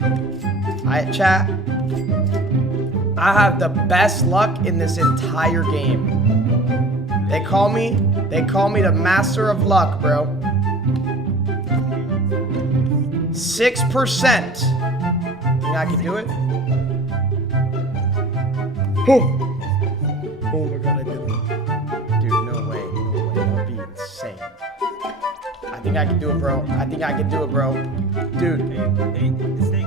Alright, chat. I have the best luck in this entire game. They call me the master of luck, bro. 6%. Think I can do it? Oh my god, I did it. Dude, no way. That would be insane. I think I can do it, bro. Dude. Hey, stay